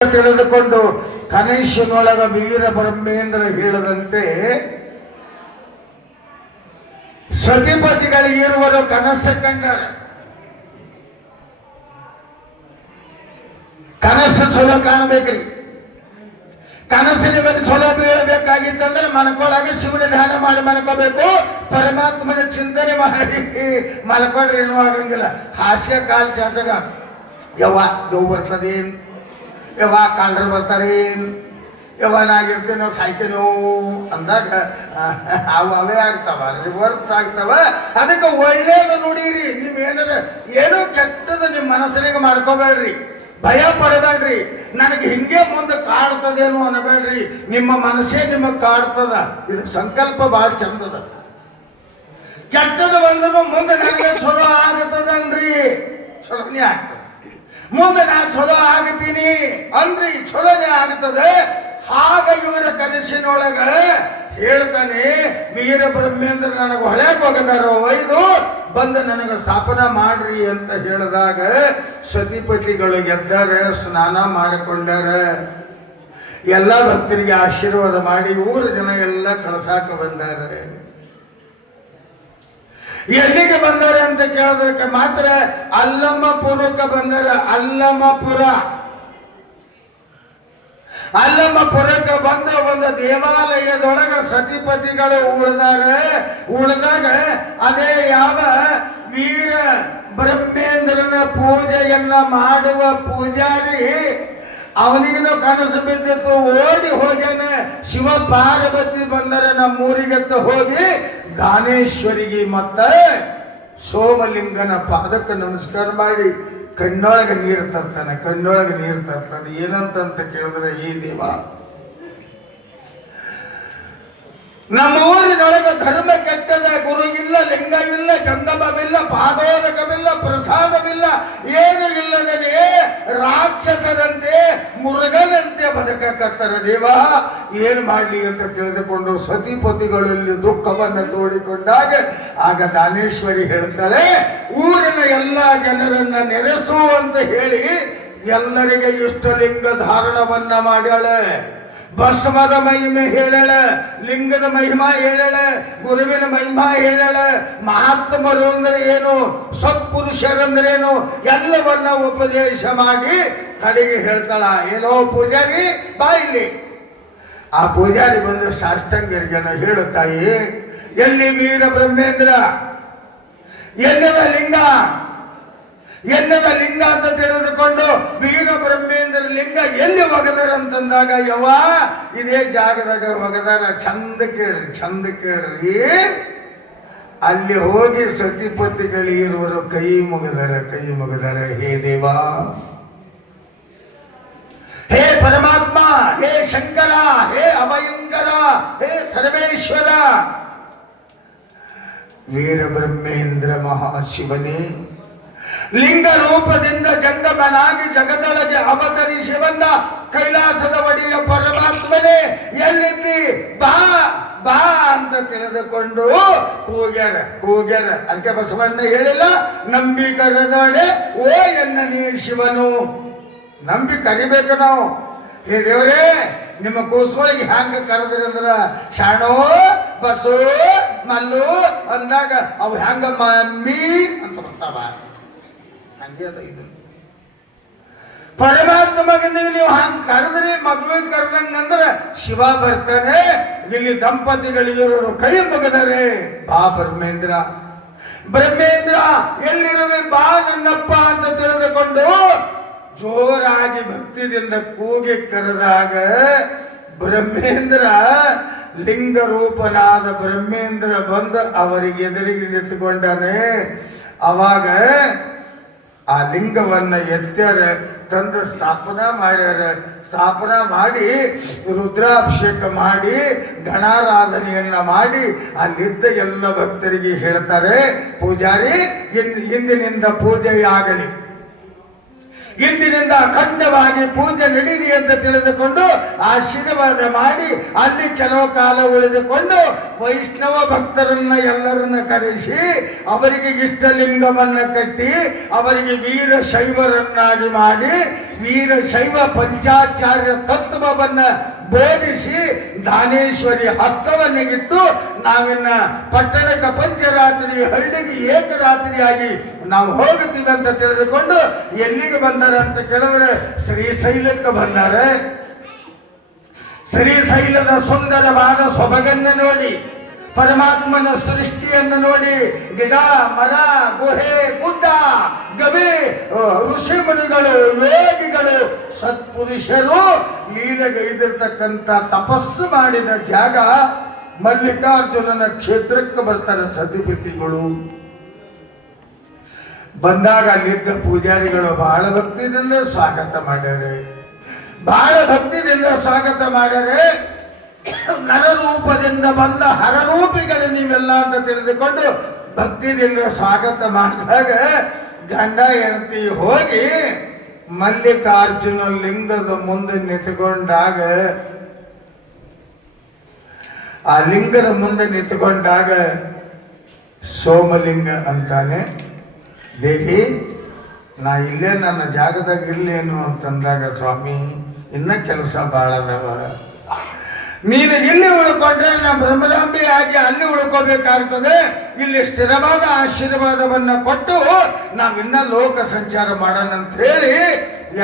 ತಿಳಿದುಕೊಂಡು ಕನಸಿನೊಳಗ ವೀರ ಬ್ರಹ್ಮೇಂದ್ರ ಹೇಳದಂತೆ ಸತಿಪತಿಗಳಿರುವರು ಕನಸು ಕಂಡರು. ಕನಸು ಚಲೋ ಕಾಣಬೇಕ್ರಿ. ಕನಸು ನಿಮಗೆ ಚಲೋ ಬೀಳಬೇಕಾಗಿತ್ತಂದ್ರೆ ಮನಕೊಳಗೆ ಶಿವನ ಧ್ಯಾನ ಮಾಡಿ ಮಲ್ಕೋಬೇಕು. ಪರಮಾತ್ಮನ ಚಿಂತನೆ ಮಾಡಿ ಮಲ್ಕೊಂಡ್ರೆ ಏನೂ ಆಗಂಗಿಲ್ಲ. ಹಾಸ್ಯ ಕಾಲ್ ಚಾಚಗ ಯವ್ವ ದೋ ಬರ್ತದೇನ್, ಯವ್ವ ಕಾಲ್ರು ಬರ್ತಾರೇನ್, ಯವ್ವ ನಾಗಿರ್ತೇನೋ ಸಾಯ್ತೇನೋ ಅಂದಾಗ ಅವೇ ಆಗ್ತಾವ, ರಿವರ್ಸ್ ಆಗ್ತಾವ. ಅದಕ್ಕೆ ಒಳ್ಳೇದು ನೋಡಿರಿ. ನೀವೇನಾರ ಏನೋ ಕೆಟ್ಟದ ನಿಮ್ಮ ಮನಸ್ಸಿನಾಗ ಮಾಡ್ಕೋಬೇಡ್ರಿ, ಭಯ ಪಡಬೇಡ್ರಿ. ನನಗೆ ಹಿಂಗೆ ಮುಂದೆ ಕಾಡ್ತದೇನೋ ಅನ್ನಬೇಡ್ರಿ. ನಿಮ್ಮ ಮನಸ್ಸೇ ನಿಮಗೆ ಕಾಡ್ತದ. ಇದು ಸಂಕಲ್ಪ ಭಾಳ ಚಂದದ. ಕೆಟ್ಟದ ಬಂದರೂ ಮುಂದೆ ನನಗೆ ಚಲೋ ಆಗತ್ತದನ್ರಿ, ಚಲೋನೇ ಆಗ್ತದೆ. ಮುಂದೆ ನಾನು ಚಲೋ ಆಗ್ತೀನಿ ಅನ್ರಿ, ಚಲೋನೇ ಆಗ್ತದೆ. ಆಗ ಇವರ ಕನಸಿನೊಳಗ ಹೇಳ್ತಾನೆ, ವೀರ ಬ್ರಹ್ಮೇಂದ್ರ ನನಗೆ ಹೊಳ್ಯಾಕ ಹೋಗದಾರೋ ಒಯ್ದು ಬಂದು ನನಗೆ ಸ್ಥಾಪನಾ ಮಾಡ್ರಿ ಅಂತ ಹೇಳಿದಾಗ ಸತಿಪತಿಗಳು ಗೆದ್ದಾರೆ, ಸ್ನಾನ ಮಾಡಿಕೊಂಡಾರ. ಎಲ್ಲ ಭಕ್ತರಿಗೆ ಆಶೀರ್ವಾದ ಮಾಡಿ ಊರ ಜನ ಎಲ್ಲ ಕಳಸಾಕ ಬಂದಾರೆ. ಎಲ್ಲಿಗೆ ಬಂದಾರೆ ಅಂತ ಕೇಳಿದ್ರೆ ಮಾತ್ರ ಅಲ್ಲಮ್ಮಪುರಕ್ಕೆ ಬಂದಾರ. ಅಲ್ಲಮ್ಮಪುರಕ್ಕೆ ಬಂದ ಒಂದು ದೇವಾಲಯದೊಳಗ ಸತಿಪತಿಗಳು ಉಳಿದಾಗ ಅದೇ ಯಾವ ವೀರ ಬ್ರಹ್ಮೇಂದ್ರನ ಪೂಜೆಯನ್ನ ಮಾಡುವ ಪೂಜಾರಿ ಅವನಿಗೇನೋ ಕನಸು ಬಿದ್ದಿತ್ತು, ಓಡಿ ಹೋಗ್ಯಾನ. ಶಿವ ಪಾರ್ವತಿ ಬಂದರೆ ನಮ್ಮೂರಿಗತ್ತ ಹೋಗಿ ದಾನೇಶ್ವರಿಗೆ ಮತ್ತೆ ಸೋಮಲಿಂಗನ ಪಾದಕ್ಕೆ ನಮಸ್ಕಾರ ಮಾಡಿ ಕಣ್ಣೊಳಗೆ ನೀರು ತರ್ತಾನೆ. ಏನಂತ ಕೇಳಿದ್ರೆ, ಈ ದೇವ ನಮ್ಮ ಊರಿನೊಳಗ ಧರ್ಮ ಕೆಟ್ಟದ, ಗುರು ಇಲ್ಲ, ಲಿಂಗವಿಲ್ಲ, ಜಂಗಮವಿಲ್ಲ, ಪಾದೋದಕವಿಲ್ಲ, ಪ್ರಸಾದವಿಲ್ಲ, ಏನು ಇಲ್ಲದೇ ರಾಕ್ಷಸರಂತೆ ಮುರುಗನಂತೆ ಬದುಕಕತ್ತರ. ದೇವ ಏನ್ ಮಾಡ್ಲಿ ಅಂತ ತಿಳಿದುಕೊಂಡು ಸತಿಪತಿಗಳಲ್ಲಿ ದುಃಖವನ್ನು ತೋಡಿಕೊಂಡಾಗ ಆಗ ದಾನೇಶ್ವರಿ ಹೇಳ್ತಾಳೆ, ಊರಿನ ಎಲ್ಲ ಜನರನ್ನ ನೆರೆಸು ಅಂತ ಹೇಳಿ ಎಲ್ಲರಿಗೆ ಇಷ್ಟಲಿಂಗ ಧಾರಣವನ್ನ ಮಾಡ್ಯಾಳೆ. ಭಸ್ಮದ ಮಹಿಮೆ ಹೇಳಳ, ಲಿಂಗದ ಮಹಿಮಾ ಹೇಳಳ, ಗುರುವಿನ ಮಹಿಮಾ ಹೇಳಳ, ಮಹಾತ್ಮರು ಅಂದ್ರೆ ಏನು, ಸತ್ಪುರುಷರಂದ್ರೇನು ಎಲ್ಲವನ್ನ ಉಪದೇಶ ಮಾಡಿ ಕಡೆಗೆ ಹೇಳ್ತಾಳ, ಏನೋ ಪೂಜಾರಿ ಬಾ ಇಲ್ಲಿ. ಆ ಪೂಜಾರಿ ಬಂದು ಸಾಷ್ಟಾಂಗರಿಗೆನ ಹೇಳುತ್ತಾಯಿ, ಎಲ್ಲಿ ವೀರ ಬ್ರಹ್ಮೇಂದ್ರ, ಎಲ್ಲದ ಲಿಂಗ ಅಂತ ತಿಳಿದುಕೊಂಡು ವೀರ ಬ್ರಹ್ಮೇಂದ್ರ ಲಿಂಗ ಎಲ್ಲಿ ಒಗದರಂತಂದಾಗ, ಯವ್ವ ಇದೇ ಜಾಗದಾಗ ಒಗದಾರ, ಚಂದ ಕೇಳ್ರಿ. ಅಲ್ಲಿ ಹೋಗಿ ಸತಿಪತಿಗಳಿರುವರು ಕೈ ಮುಗಿದಾರ. ಹೇ ದೇವ, ಹೇ ಪರಮಾತ್ಮ, ಹೇ ಶಂಕರ, ಹೇ ಅಭಯಂಕರ, ಹೇ ಸರ್ವೇಶ್ವರ, ವೀರ ಬ್ರಹ್ಮೇಂದ್ರ ಮಹಾಶಿವನೇ, ಲಿಂಗ ರೂಪದಿಂದ ಜಂಗಮನಾಗಿ ಜಗದೊಳಗೆ ಅವತರಿಸಿ ಬಂದ ಕೈಲಾಸದ ಒಡೆಯ ಪರಮಾತ್ಮನೇ, ಎಲ್ಲಿದ್ದಿ ಬಾ ಅಂತ ತಿಳಿದುಕೊಂಡು ಕೂಗ್ಯಾರ. ಅದಕ್ಕೆ ಬಸವಣ್ಣ ಹೇಳಿಲ್ಲ, ನಂಬಿ ಕರೆದೊಡೆ ಓ ಎನ್ನ ನೀ ಶಿವನು. ನಂಬಿ ಕರಿಬೇಕು ನಾವು. ಹೇ ದೇವರೇ, ನಿಮ್ಮ ಕೂಸೊಳಗೆ ಹ್ಯಾಂಗ ಕರೆದ್ರಿ ಅಂದ್ರ ಶಾಣೋ ಬಸೋ ಮಲ್ಲು ಅಂದಾಗ ಅವು ಹ್ಯಾಂಗ ಮಮ್ಮಿ ಅಂತ ಬರ್ತಾವ. ಹಂಗೆ ಅದ ಇದು ಪರಮಾತ್ಮಗೆ ನೀವು ಹಂಗ ಕರೆದ್ರಿ, ಮಗುವಿಗೆ ಕರೆದಂಗಂದ್ರೆ ಶಿವ ಬರ್ತಾನೆ. ಇಲ್ಲಿ ದಂಪತಿಗಳಿರೋರು ಕೈ ಮುಗಿದರೆ, ಬಾ ಬ್ರಹ್ಮೇಂದ್ರ ಎಲ್ಲಿರುವೆ ಬಾ ನನ್ನಪ್ಪ ಅಂತ ತಿಳಿದುಕೊಂಡು ಜೋರಾಗಿ ಭಕ್ತಿಯಿಂದ ಕೂಗಿ ಕರೆದಾಗ ಬ್ರಹ್ಮೇಂದ್ರ, ಲಿಂಗ ರೂಪನಾದ ಬ್ರಹ್ಮೇಂದ್ರ ಬಂದು ಅವರಿಗೆ ಎದುರಿಗೆ ನಿಂತುಕೊಂಡಾನೆ. ಅವಾಗ ಆ ಲಿಂಗವನ್ನ ಎತ್ತರ ತಂದು ಸ್ಥಾಪನಾ ಮಾಡಿ ರುದ್ರಾಭಿಷೇಕ ಮಾಡಿ ಗಣಾರಾಧನೆಯನ್ನ ಮಾಡಿ ಅಲ್ಲಿದ್ದ ಎಲ್ಲ ಭಕ್ತರಿಗೆ ಹೇಳ್ತಾರೆ, ಪೂಜಾರಿ ಇಂದಿನಿಂದ ಪೂಜೆಯಾಗಲಿ. ಇಂದಿನಿಂದ ಅಖಂಡವಾಗಿ ಪೂಜೆ ನಡೀಲಿ ಅಂತ ತಿಳಿದುಕೊಂಡು ಆಶೀರ್ವಾದ ಮಾಡಿ ಅಲ್ಲಿ ಕೆಲವು ಕಾಲ ಉಳಿದುಕೊಂಡು ವೈಷ್ಣವ ಭಕ್ತರನ್ನ ಎಲ್ಲರನ್ನ ಕರೆಸಿ ಅವರಿಗೆ ಇಷ್ಟಲಿಂಗವನ್ನ ಕಟ್ಟಿ ಅವರಿಗೆ ವೀರಶೈವರನ್ನಾಗಿ ಮಾಡಿ ವೀರಶೈವ ಪಂಚಾಚಾರ್ಯ ತತ್ವವನ್ನ ಬೋಧಿಸಿ ದಾನೇಶ್ವರಿ ಹಸ್ತವನ್ನಿಗಿಟ್ಟು ನಾವಿನ್ನ ಪಟ್ಟಣಕ್ಕೆ ಪಂಚರಾತ್ರಿ ಹಳ್ಳಿಗೆ ಏಕರಾತ್ರಿಯಾಗಿ ನಾವು ಹೋಗುತ್ತೀವಿ ಅಂತ ತಿಳಿದುಕೊಂಡು ಎಲ್ಲಿಗೆ ಬಂದಾರೆ ಅಂತ ಕೇಳಿದ್ರೆ ಶ್ರೀಶೈಲಕ್ಕೆ ಬಂದಾರೆ. ಶ್ರೀಶೈಲದ ಸುಂದರವಾದ ಸೊಬಗನ್ನು ನೋಡಿ, ಪರಮಾತ್ಮನ ಸೃಷ್ಟಿಯನ್ನು ನೋಡಿ, ಗಿಡ ಮರ ಗುಹೆ ಗುಡ್ಡ ಗವಿ ಋಷಿ ಮುನಿಗಳು ಯೋಗಿಗಳು ಸತ್ಪುರುಷರು ಲೀಲೆಗೈದಿರ್ತಕ್ಕಂಥ ತಪಸ್ಸು ಮಾಡಿದ ಜಾಗ ಮಲ್ಲಿಕಾರ್ಜುನನ ಕ್ಷೇತ್ರಕ್ಕೆ ಬರ್ತಾರೆ ಸತಿಪತಿಗಳು. ಬಂದಾಗ ಅಲ್ಲಿದ್ದ ಪೂಜಾರಿಗಳು ಬಹಳ ಭಕ್ತಿಯಿಂದ ಸ್ವಾಗತ ಮಾಡ್ಯಾರೆ, ಬಹಳ ಭಕ್ತಿಯಿಂದ ಸ್ವಾಗತ ಮಾಡ್ಯಾರೆ. ನರರೂಪದಿಂದ ಬಂದ ಹರರೂಪಿಗಳು ನೀವೆಲ್ಲ ಅಂತ ತಿಳಿದುಕೊಂಡು ಭಕ್ತಿದಿಂದ ಸ್ವಾಗತ ಮಾಡಿದಾಗ ಗಂಡ ಹೆಂಡತಿ ಹೋಗಿ ಮಲ್ಲಿಕಾರ್ಜುನ ಲಿಂಗದ ಮುಂದೆ ನಿಂತುಕೊಂಡಾಗ ಆ ಲಿಂಗದ ಮುಂದೆ ನಿಂತುಕೊಂಡಾಗ ಸೋಮಲಿಂಗ ಅಂತಾನೆ, ದೇವಿ ನಾ ಇಲ್ಲೇ ನನ್ನ ಜಾಗದಾಗ ಇಲ್ಲೇನು ಅಂತಂದಾಗ, ಸ್ವಾಮಿ ಇನ್ನ ಕೆಲಸ ಭಾಳ ಅದಾವ, ನೀನು ಇಲ್ಲಿ ಉಳ್ಕೊಂಡ್ರೆ ನಾ ಬ್ರಹ್ಮರಾಂಬಿ ಆಗಿ ಅಲ್ಲಿ ಉಳ್ಕೋಬೇಕಾಗ್ತದೆ, ಇಲ್ಲಿ ಸ್ಥಿರವಾದ ಆಶೀರ್ವಾದವನ್ನ ಕೊಟ್ಟು ನಾವಿನ್ನ ಲೋಕ ಸಂಚಾರ ಮಾಡೋಣ ಅಂತ ಹೇಳಿ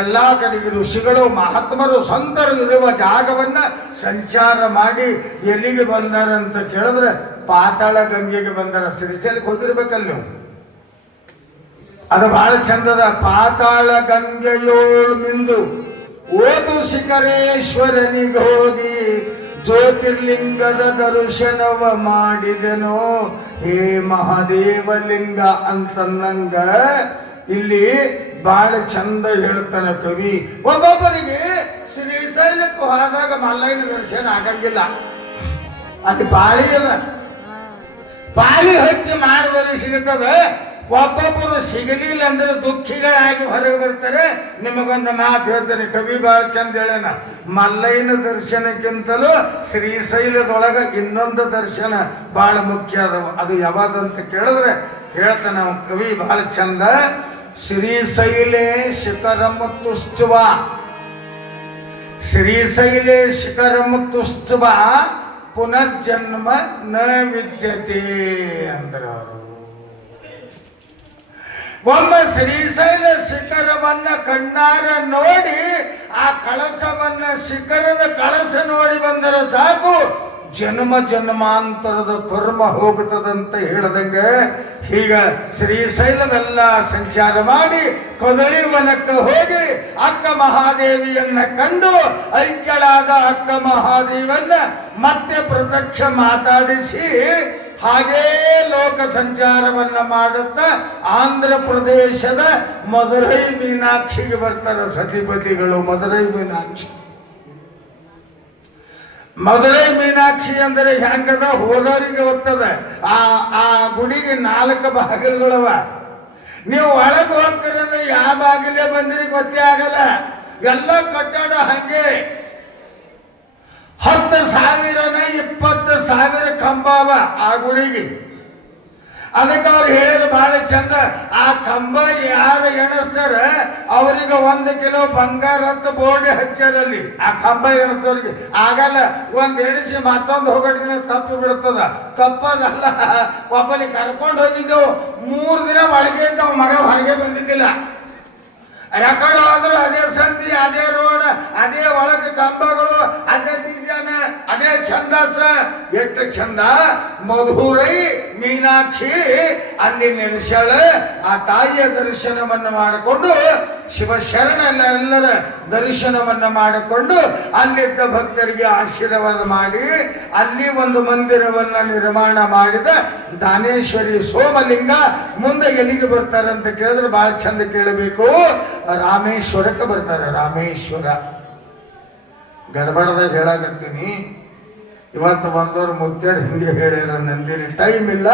ಎಲ್ಲಾ ಕಡೆಗೆ ಋಷಿಗಳು ಮಹಾತ್ಮರು ಸಂತರು ಇರುವ ಜಾಗವನ್ನ ಸಂಚಾರ ಮಾಡಿ ಎಲ್ಲಿಗೆ ಬಂದಾರಂತ ಕೇಳಿದ್ರೆ ಪಾತಾಳ ಗಂಗೆಗೆ ಬಂದಾರ. ಶ್ರೀಶೈಲಕ್ಕೆ ಹೋಗಿರ್ಬೇಕಲ್ಲ ನೀವು, ಅದು ಬಹಳ ಚಂದದ. ಪಾತಾಳ ಗಂಗೆಯೋಳು ಮಿಂದು ಓದು ಶಿಖರೇಶ್ವರನಿಗೋಗಿ ಜ್ಯೋತಿರ್ಲಿಂಗದ ದರ್ಶನವ ಮಾಡಿದೆನೋ ಹೇ ಮಹಾದೇವಲಿಂಗ ಅಂತನ್ನಂಗ ಇಲ್ಲಿ ಬಹಳ ಚಂದ ಹೇಳ್ತಾನೆ ಕವಿ. ಒಬ್ಬೊಬ್ಬರಿಗೆ ಶ್ರೀಶೈಲಕ್ಕೆ ಹೋದಾಗ ಮಲ್ಲಯ್ಯನ ದರ್ಶನ ಆಗಂಗಿಲ್ಲ, ಅದು ಪಾಳಿ ಅದ, ಪಾಳಿ ಹಚ್ಚಿ ಮಾಡಿದ್ರೆ ಸಿಗುತ್ತದೆ. ಒಬ್ಬೊಬ್ಬರು ಸಿಗಲಿಲ್ಲ ಅಂದ್ರೆ ದುಃಖಿಗಳಾಗಿ ಹೊರಗೆ ಬರ್ತಾರೆ. ನಿಮಗೊಂದು ಮಾತು ಹೇಳ್ತೇನೆ, ಕವಿ ಬಹಳ ಚಂದ ಹೇಳೇನ, ಮಲ್ಲಯ್ಯನ ದರ್ಶನಕ್ಕಿಂತಲೂ ಶ್ರೀಶೈಲದೊಳಗ ಇನ್ನೊಂದು ದರ್ಶನ ಬಹಳ ಮುಖ್ಯ ಅದ. ಅದು ಯಾವ್ದಂತ ಕೇಳಿದ್ರೆ ಹೇಳ್ತಾನೆ ಕವಿ ಬಹಳ ಚಂದ. ಶ್ರೀಶೈಲೇ ಶಿಖರಂ ತುಷ್ಟುವ, ಶ್ರೀಶೈಲೇ ಶಿಖರಂ ತುಷ್ಟುವ ಪುನರ್ಜನ್ಮ ನ ವಿದ್ಯತೆ ಅಂದ್ರೆ ಒಮ್ಮ ಶ್ರೀಶೈಲ ಶಿಖರವನ್ನ ಕಣ್ಣಾರ ನೋಡಿ ಆ ಕಳಸವನ್ನ ಶಿಖರದ ಕಳಸ ನೋಡಿ ಬಂದರೆ ಸಾಕು, ಜನ್ಮ ಜನ್ಮಾಂತರದ ಕರ್ಮ ಹೋಗುತ್ತದಂತ ಹೇಳ್ದಂಗೆ ಹೀಗ ಶ್ರೀಶೈಲವೆಲ್ಲ ಸಂಚಾರ ಮಾಡಿ ಕೊದಳಿ ವನಕ್ಕೆ ಹೋಗಿ ಅಕ್ಕ ಮಹಾದೇವಿಯನ್ನ ಕಂಡು ಐಕ್ಯಳಾದ ಅಕ್ಕ ಮಹಾದೇವನ್ನ ಮತ್ತೆ ಪ್ರತ್ಯಕ್ಷ ಮಾತಾಡಿಸಿ ಹಾಗೇ ಲೋಕ ಸಂಚಾರವನ್ನ ಮಾಡುತ್ತಾ ಆಂಧ್ರ ಪ್ರದೇಶದ ಮಧುರೈ ಮೀನಾಕ್ಷಿಗೆ ಬರ್ತಾರೆ ಸತಿಪತಿಗಳು. ಮಧುರೈ ಮೀನಾಕ್ಷಿ, ಮಧುರೈ ಮೀನಾಕ್ಷಿ ಅಂದರೆ ಹೆಂಗದ ಹೋದವರಿಗೆ ಗೊತ್ತದ. ಆ ಗುಡಿಗೆ 4 ಬಾಗಿಲುಗಳವ. ನೀವು ಒಳಗೆ ಹೋಗ್ತೀರಿ ಅಂದ್ರೆ ಯಾವ ಬಾಗಿಲೇ ಬಂದಿರಿ ಗೊತ್ತೇ ಆಗಲ್ಲ, ಎಲ್ಲ ಕಟ್ಟಡ ಹಂಗೆ. 10,000ನ 20,000 ಕಂಬವ ಆ ಗುಡಿಗೆ. ಅದಕ್ಕೆ ಅವ್ರು ಹೇಳಿದ್ರು ಬಹಳ ಚಂದ, ಆ ಕಂಬ ಯಾರು ಎಣಿಸ್ತಾರ ಅವರಿಗೆ 1 ಕಿಲೋ ಬಂಗಾರ ಅಂತ ಬೋರ್ಡ್ ಹಚ್ಚಾರಲ್ಲಿ. ಆ ಕಂಬ ಎಣಿಸ್ತವ್ರಿಗೆ ಆಗಲ್ಲ, ಒಂದ್ ಎಣಿಸಿ ಮತ್ತೊಂದು ಹೋಗೋಟಿಗೆ ತಪ್ಪು ಬಿಡ್ತದ. ತಪ್ಪದಲ್ಲ, ಒಬ್ಬಲ್ಲಿ ಕರ್ಕೊಂಡು ಹೋಗಿದ್ದೆವು, 3 ದಿನ ಒಳಗೆ ಇದ್ದ ಮಗ ಹೊರಗೆ ಬಂದಿದ್ದಿಲ್ಲ. ಯಾಕಡೆ ಹೋದ್ರು ಅದೇ ಸಂಧಿ, ಅದೇ ರೋಡ್, ಅದೇ ಒಳಗೆ ಕಂಬಗಳು, ಅದೇ ಡಿಸೈನ್, ಅದೇ ಛಂದಸ. ಎಷ್ಟು ಚಂದ ಮಧುರೈ ಮೀನಾಕ್ಷಿ ಅಲ್ಲಿ ನೆಲೆಸ್ಯಾಳ. ಆ ತಾಯಿಯ ದರ್ಶನವನ್ನು ಮಾಡಿಕೊಂಡು ಶಿವಶರಣೆಲ್ಲರ ದರ್ಶನವನ್ನ ಮಾಡಿಕೊಂಡು ಅಲ್ಲಿದ್ದ ಭಕ್ತರಿಗೆ ಆಶೀರ್ವಾದ ಮಾಡಿ ಅಲ್ಲಿ ಒಂದು ಮಂದಿರವನ್ನ ನಿರ್ಮಾಣ ಮಾಡಿದ ದಾನೇಶ್ವರಿ ಸೋಮಲಿಂಗ. ಮುಂದೆ ಎಲ್ಲಿಗೆ ಬರ್ತಾರೆ ಅಂತ ಕೇಳಿದ್ರೆ ಬಹಳ ಚಂದ ಕೇಳಬೇಕು, ರಾಮೇಶ್ವರಕ್ಕೆ ಬರ್ತಾರೆ. ರಾಮೇಶ್ವರ ಗಡಬಡದಾಗ ಹೇಳಾಕತ್ತೀನಿ, ಇವತ್ತು ಬಂದವರು ಮುದ್ದೆರು ಹಿಂಗೆ ಹೇಳ್ಯಾರ ನಂದಿನಿ, ಟೈಮ್ ಇಲ್ಲ,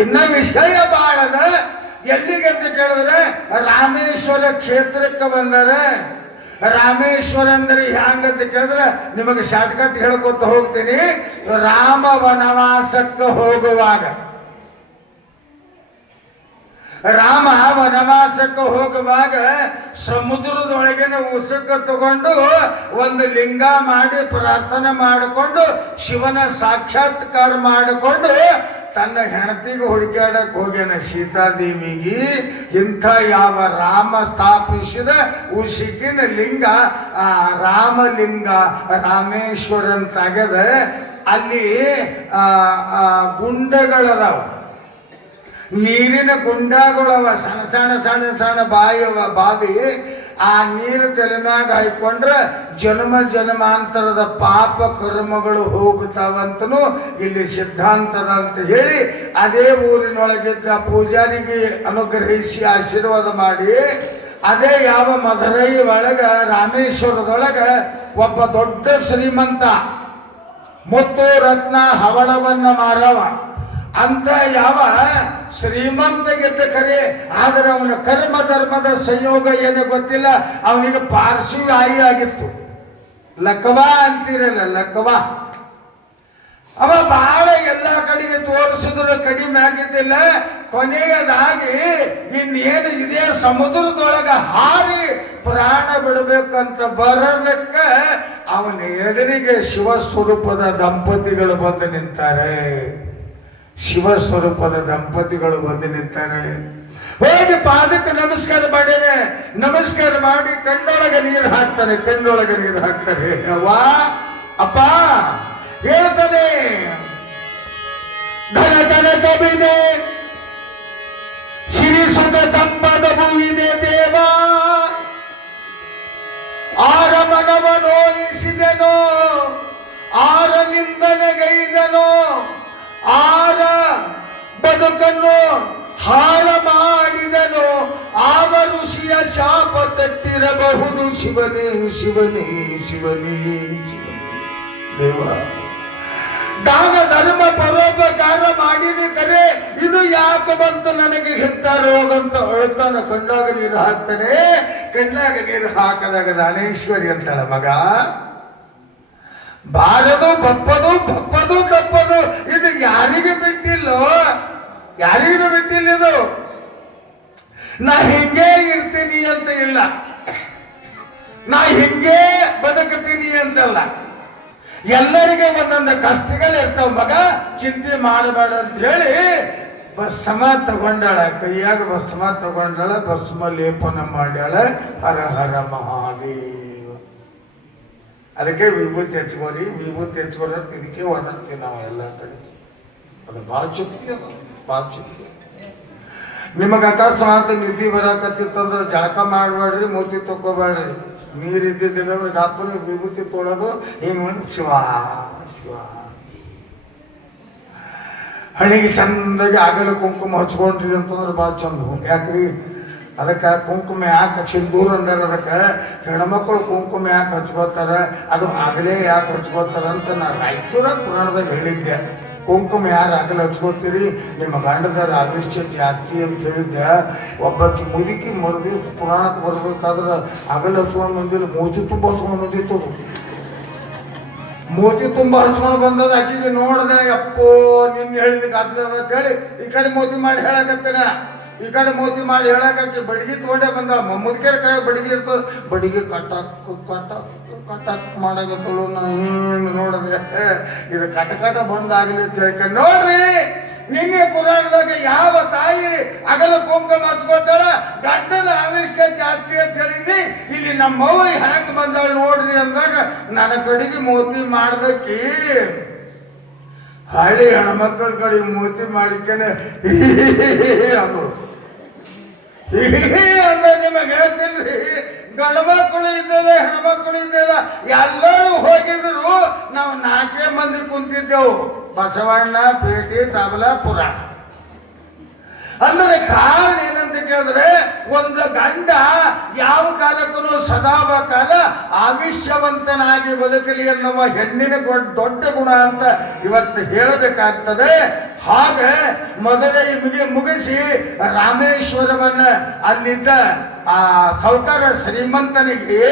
ಇನ್ನ ವಿಷಯ ಬಾಳದ. ಎಲ್ಲಿಗೆ ಅಂತ ಕೇಳಿದ್ರೆ ರಾಮೇಶ್ವರ ಕ್ಷೇತ್ರಕ್ಕೆ ಬಂದರೆ. ರಾಮೇಶ್ವರ ಅಂದ್ರೆ ಹ್ಯಾಂಗಂತ ಕೇಳಿದ್ರೆ ನಿಮಗೆ ಶಾರ್ಟ್ಕಟ್ ಹೇಳ್ಕೊತ ಹೋಗ್ತೀನಿ. ರಾಮ ವನವಾಸಕ್ಕೆ ಹೋಗುವಾಗ, ರಾಮ ವನವಾಸಕ್ಕೆ ಹೋಗುವಾಗ ಸಮುದ್ರದೊಳಗಿನ ಉಸುಕ ತಗೊಂಡು ಒಂದು ಲಿಂಗ ಮಾಡಿ ಪ್ರಾರ್ಥನೆ ಮಾಡಿಕೊಂಡು ಶಿವನ ಸಾಕ್ಷಾತ್ಕಾರ ಮಾಡಿಕೊಂಡು ತನ್ನ ಹೆಂಡತಿಗೆ ಹುಡುಕಾಡಕ್ಕೆ ಹೋಗ್ಯಾನ ಸೀತಾದೇವಿಗೆ. ಇಂಥ ಯಾವ ರಾಮ ಸ್ಥಾಪಿಸಿದ ಉಸುಕಿನ ಲಿಂಗ ರಾಮಲಿಂಗ ರಾಮೇಶ್ವರ ಅಂತಾಗ್ಯದ. ಅಲ್ಲಿ ಗುಂಡಗಳದಾವ, ನೀರಿನ ಗುಂಡಗಳವ, ಸಣ್ಣ ಸಣ್ಣ ಸಣ್ಣ ಸಣ್ಣ ಬಾವಿ. ಆ ನೀರು ತಲೆ ಮ್ಯಾಗ ಹಾಕೊಂಡ್ರೆ ಜನ್ಮ ಜನ್ಮಾಂತರದ ಪಾಪ ಕರ್ಮಗಳು ಹೋಗುತ್ತಾವಂತನೂ ಇಲ್ಲಿ ಸಿದ್ಧಾಂತದ ಅಂತ ಹೇಳಿ ಅದೇ ಊರಿನೊಳಗಿದ್ದ ಪೂಜಾರಿಗೆ ಅನುಗ್ರಹಿಸಿ ಆಶೀರ್ವಾದ ಮಾಡಿ, ಅದೇ ಯಾವ ಮಧುರೈ ಒಳಗ ರಾಮೇಶ್ವರದೊಳಗ ಒಬ್ಬ ದೊಡ್ಡ ಶ್ರೀಮಂತ ಮುತ್ತು ರತ್ನ ಹವಳವನ್ನ ಮಾರವ ಅಂತ ಯಾವ ಶ್ರೀಮಂತಗಿದ್ದ ಕರೆ. ಆದರೆ ಅವನ ಕರ್ಮ ಧರ್ಮದ ಸಂಯೋಗ ಏನು ಗೊತ್ತಿಲ್ಲ. ಅವನಿಗೆ ಪಾರ್ಶ್ವವಾಯು ಆಗಿತ್ತು, ಲಕವಾ ಅಂತೀರಲ್ಲ, ಲಕವಾ. ಅವ ಬಹಳ ಎಲ್ಲ ಕಡೆಗೆ ತೋರಿಸಿದ್ರು ಕಡಿಮೆ ಆಗಿದ್ದಿಲ್ಲ. ಕೊನೆಯದಾಗಿ ಇನ್ನೇನು ಇದೇ ಸಮುದ್ರದೊಳಗ ಹಾರಿ ಪ್ರಾಣ ಬಿಡಬೇಕಂತ ಬರೋದಕ್ಕ ಅವನ ಎದುರಿಗೆ ಶಿವಸ್ವರೂಪದ ದಂಪತಿಗಳು ಬಂದು ನಿಂತಾರೆ. ಶಿವಸ್ವರೂಪದ ದಂಪತಿಗಳು ಬಂದು ನಿಂತಾರೆ. ಹೋಗಿ ಪಾದಕ್ಕೆ ನಮಸ್ಕಾರ ಮಾಡೇನೆ. ನಮಸ್ಕಾರ ಮಾಡಿ ಕಣ್ಣೊಳಗೆ ನೀರು ಹಾಕ್ತಾನೆ, ಕಣ್ಣೊಳಗೆ ನೀರು ಹಾಕ್ತಾನೆ. ಅವ್ವ ಅಪ್ಪ ಹೇಳ್ತಾನೆ, ಧನ ಧನ ಕಬಿದೆ ಶ್ರೀ ಸುಖ ಸಂಪದ ಭೂವಿದೆ ದೇವ, ಆರ ಮನವ ನೋಯಿಸಿದೆನೋ, ಆರ ನಿಂದನೆಗೈದನೋ, ಆರ ಬದುಕನ್ನು ಹಾಳ ಮಾಡಿದನು, ಆವ ಋಷಿಯ ಶಾಪ ತಟ್ಟಿರಬಹುದು. ಶಿವನೇ ಶಿವನೇ ಶಿವನೇ ಶಿವನೇ ದೇವ, ದಾನ ಧರ್ಮ ಪರೋಪಕಾರ ಮಾಡಿನಿ ಕರೆ, ಇದು ಯಾಕೆ ಬಂತು ನನಗೆ ಇಂಥ ರೋಗ ಅಂತ ಹೇಳ್ತಾನೆ. ಕಣ್ಣಾಗ ನೀರು ಹಾಕ್ತಾನೆ. ಕಣ್ಣಾಗ ನೀರು ಹಾಕದಾಗ ದಾನೇಶ್ವರಿ ಅಂತಾಳ, ಮಗ ಬಾರದು ಬಪ್ಪದು ಬಪ್ಪದು ತಪ್ಪದು, ಇದು ಯಾರಿಗೆ ಬಿಟ್ಟಿಲ್ಲೋ, ಯಾರಿಗೂ ಬಿಟ್ಟಿಲ್ಲ. ಇದು ನಾ ಹಿಂಗೇ ಇರ್ತೀನಿ ಅಂತ ಇಲ್ಲ, ನಾ ಹಿಂಗೇ ಬದುಕುತ್ತೀನಿ ಅಂತಲ್ಲ. ಎಲ್ಲರಿಗೆ ಒಂದೊಂದು ಕಷ್ಟಗಳು ಇರ್ತಾವ ಮಗ, ಚಿಂತೆ ಮಾಡಬೇಡ ಅಂತ ಹೇಳಿ ಭಸ್ಮ ತಗೊಂಡಾಳ, ಕೈಯಾಗ ಭಸ್ಮ ತಗೊಂಡಾಳ, ಭಸ್ಮ ಲೇಪನ ಮಾಡ್ಯಾಳ. ಹರ ಹರ ಮಹಾದೇವ. ಅದಕ್ಕೆ ವಿಭೂತಿ ಹಚ್ಕೋರಿ, ವಿಭೂತಿ ಹಚ್ಕೋರಿ ಅಂತ ಇದಕ್ಕೆ ಒದರ್ತೀವಿ ನಾವು ಎಲ್ಲ ಕಡೆ. ಅದು ಭಾಳ ಶಕ್ತಿ, ಅದು ಭಾಳ ಶಕ್ತಿ. ನಿಮಗೆ ಅಕಸ್ಮಾತ್ ನಿದ್ದೆ ಬರಕತ್ತಿತ್ತಂದ್ರೆ ಜಳಕ ಮಾಡಬೇಡ್ರಿ, ಮೂತಿ ತಕ್ಕೋಬೇಡ್ರಿ. ನೀರು ಇದ್ದಿದ್ದಿಲ್ಲ ಗಾಪನ ವಿಭೂತಿ ತೊಳೋದು ಹಿಂಗೆ ಒಂದು ಶಿವ ಶಿವ. ಹಣಿಗೆ ಚಂದಾಗಿ ಆಗಲು ಕುಂಕುಮ ಹಚ್ಕೊಂಡ್ರಿ ಅಂತಂದ್ರೆ ಭಾಳ ಚಂದ. ಯಾಕ್ರಿ ಅದಕ್ಕೆ ಕುಂಕುಮ ಯಾಕೆ ಸಿಂಧೂರ ಅಂದಾರ, ಅದಕ್ಕೆ ಹೆಣ್ಮಕ್ಳು ಕುಂಕುಮ ಯಾಕೆ ಹಚ್ಕೋತಾರ, ಅದು ಆಗಲೇ ಯಾಕೆ ಹಚ್ಕೋತಾರ ಅಂತ ನಾನು ರಾಯಚೂರ ಪುರಾಣದಾಗ ಹೇಳಿದ್ದೆ. ಕುಂಕುಮ ಯಾರು ಆಗಲು ಹಚ್ಕೋತೀರಿ, ನಿಮ್ಮ ಗಂಡದಾರ ಅಭಿಷ್ಯ ಜಾಸ್ತಿ ಅಂತ ಹೇಳಿದ್ದೆ. ಒಬ್ಬಕ್ಕೆ ಮುದುಕಿ ಮರುದಿವ್ಸ ಪುರಾಣಕ್ಕೆ ಬರ್ಬೇಕಾದ್ರೆ ಆಗಲು ಹಚ್ಕೊಂಡು ಬಂದಿಲ್ಲ, ಮೋತಿ ತುಂಬ ಹಚ್ಕೊಂಡು ಬಂದಿತ್ತು. ಮೋತಿ ತುಂಬ ಹಚ್ಕೊಂಡು ಬಂದದ. ಆಕಿಗೆ ನೋಡಿದೆ, ಅಪ್ಪೋ ನಿನ್ನ ಹೇಳಿದ ಗಾತ್ರ ಅಂತ ಹೇಳಿ ಈ ಕಡೆ ಮೋತಿ ಮಾಡಿ ಹೇಳಕತ್ತೇನ, ಈ ಕಡೆ ಮೋತಿ ಮಾಡಿ ಹೇಳಕ್ಕೆ ಬಡಿಗೆ ತಗೊಂಡೇ ಬಂದಾಳ. ಮುದುಕೇರ ಕೈ ಬಡಿಗೆ ಇರ್ತದೆ, ಬಡಿಗೆ ಕಟಾಕ್ ಕಟಾಕ್ ಕಟಾಕ್ ಮಾಡಾಕತ್ತಳು. ನಾನು ಹಿಂಗೆ ನೋಡಿದೆ, ಇದು ಕಟಕಟ ಬಂದಾಗಲಿ ಅಂತ ಹೇಳ್ಕೊಂಡು ನೋಡ್ರಿ. ನಿನ್ನೆ ಪುರಾಣದಾಗ ಯಾವ ತಾಯಿ ಅಗಲ ಕುಂಕುಮ ಹಚ್ಕೋತಾಳ, ಗಂಡನ ಆವೇಶ ಜಾಸ್ತಿ ಅಂತ ಹೇಳಿನಿ. ಇಲ್ಲಿ ನಮ್ಮವ್ವ ಹ್ಯಾಂಗ ಬಂದಾಳ ನೋಡ್ರಿ ಅಂದಾಗ ನನ್ನ ಕಡೆಗೆ ಮೋತಿ ಮಾಡ್ದಕ್ಕಿ ಹಳ್ಳಿ ಹೆಣ್ಮಕ್ಳ ಕಡೆ ಮೋತಿ ಮಾಡಿಕೇನೆ ಅಂದ್ರು. ಅಂದ ನಿಮಗೆ ಹೇಳ್ತಿಲ್ರಿ, ಗಂಡು ಮಕ್ಕಳು ಇದ್ದಾರೆ, ಹೆಣ್ಮಕ್ಳು ಇದ್ದಿಲ್ಲ, ಎಲ್ಲರೂ ಹೋಗಿದ್ರು. ನಾವು 4 ಮಂದಿ ಕುಂತಿದ್ದೆವು, ಬಸವಣ್ಣ, ಪೇಟೆ, ತಬಲ, ಪುರಾಣ. ಅಂದರೆ ಕಾರಣ ಏನಂತ ಕೇಳಿದ್ರೆ ಒಂದು ಗಂಡ ಯಾವ ಕಾಲಕ್ಕೂ ಸದಾಕಾಲ ಆವಿಷ್ಯವಂತನಾಗಿ ಬದುಕಲಿ ಎನ್ನುವ ಹೆಣ್ಣಿನ ದೊಡ್ಡ ಗುಣ ಅಂತ ಇವತ್ತು ಹೇಳಬೇಕಾಗ್ತದೆ. ಹಾಗೆ ಮೊದಲೇ ಮುಗಿಸಿ ರಾಮೇಶ್ವರವನ್ನ ಅಲ್ಲಿದ್ದ ಆ ಸೌಕರ ಶ್ರೀಮಂತನಿಗೆ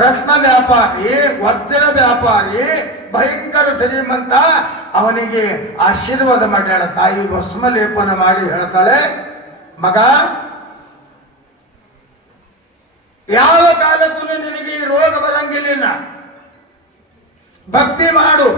ರತ್ನ ವ್ಯಾಪಾರಿ, ವಜ್ರ ವ್ಯಾಪಾರಿ, ಭಯಂಕರ ಶ್ರೀಮಂತ, ಅವನಿಗೆ ಆಶೀರ್ವಾದ ಮಾಡ್ಯಾಳ ತಾಯಿ. ಭಸ್ಮ ಲೇಪನ ಮಾಡಿ ಹೇಳ್ತಾಳೆ, ಮಗ ಯಾವ ಕಾಲಕ್ಕೂ ನಿನಗೆ ಈ ರೋಗ ಬರಂಗಿಲ್ಲ, ಭಕ್ತಿ ಮಾಡು,